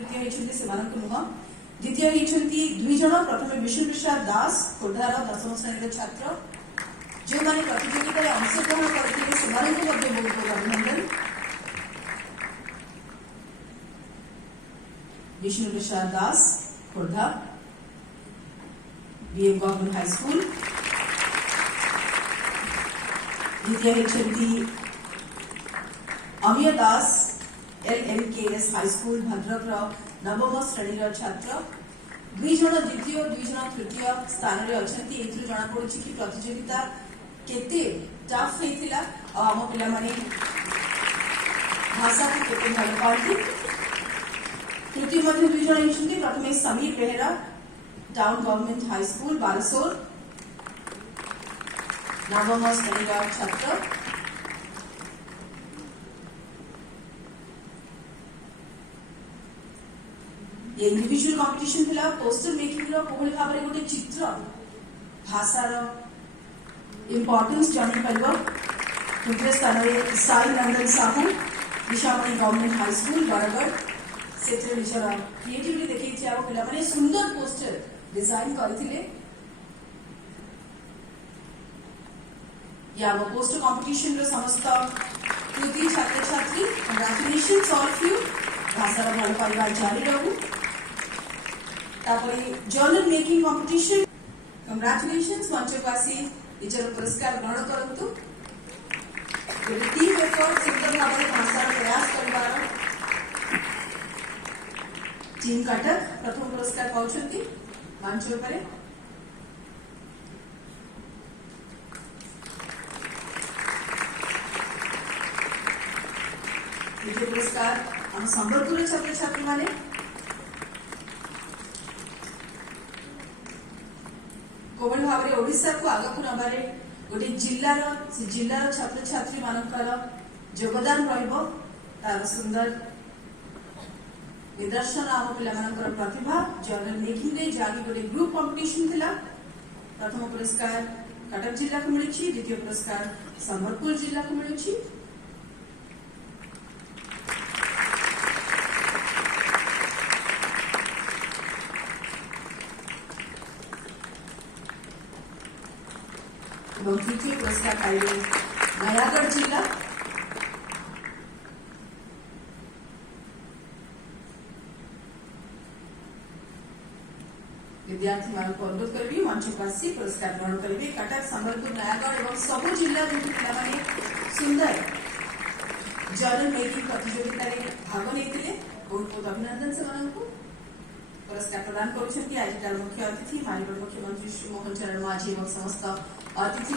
तृतीय होइछन्ती सेमानक नुह द्वितीय होइछन्ती दुई जण प्रथमे विष्णु प्रसाद दास खोर्धार 10म श्रेणी छात्र जो माने प्रतियोगिता रे अंशग्रहण करथिले सेमानक मध्ये बहुत बहुत अभिनंदन। Vishnu Prasad Das Khordha BM government high school. द्वितीय होइछन्ती Amiya Das LMKS high school Bhadrak 9म श्रेणी छात्र दुई जण द्वितीय दुई जण तृतीय स्थान रे अछंती। एथु जणा पड़ुछि कि प्रतियोगिता केते टफ हेतिला आ हम पिला माने भाषा को केते भल पाती। तृतीय मध्ये दुई जण हिछंती प्रथमे Samir Behera town government high school Balasore 9म श्रेणी छात्र। ये इंडिविजुअल कंपटीशन थिला पोस्टर मेकिंग रो कोहली भाबरे गोटे चित्र भाषार इंपोर्टेंस जानि परबो। तृतीय स्थान रे Sai Nandan Sahu Dishamani government high school Bargarh सेत्र निजर क्रिएटिविटी देखै छै आ पिला माने सुंदर पोस्टर डिजाइन करथिले। या पोस्टर कंपटीशन रो समस्त कृति छात्र छात्री कंग्रेचुलेशंस ऑल ऑफ यू। भाषार भल पाइबा जारी रहू। जर्नल मेकिंग कंपटीशन कंग्रेचुलेशंस मंचवासी निजर पुरस्कार ग्रहण करंतु। टीम एफर्ट सुंदर भाव भाषा प्रयास कर टीम कटक प्रथम पुरस्कार पाउछंती मंच पर। द्वितीय पुरस्कार हम संबलपुर छात्र छात्री माने कोमल भाव में ओडिशा को आग को नबारे गोटे जिल्लार छात्र छात्री मानकर योगदान रहिबो। तार सुंदर निदर्शन आम पिला मानकर प्रतिभा जर्नल मेकिंग रे जागी गोटे ग्रुप कंपटीशन थिला। प्रथम पुरस्कार कटक जिला को मिलिछि। द्वितीय पुरस्कार संबलपुर जिला को मिलिछि। तृतीय पुरस्कार पाइले नयागढ़ जिला। विद्यार्थी मान को अनुरोध करी मंच पर आसी पुरस्कार ग्रहण करेंगे। कटक संबलपुर नयागढ़ और सब जिला पिला माने सुंदर जर्नल मेकिंग प्रतियोगिता रे भाग लेते बहुत बहुत अभिनंदन से पुरस्कार प्रदान करुछंती। आज मुख्य अतिथि माननीय मुख्यमंत्री श्री मोहन चरण माझी और समस्त अतिथि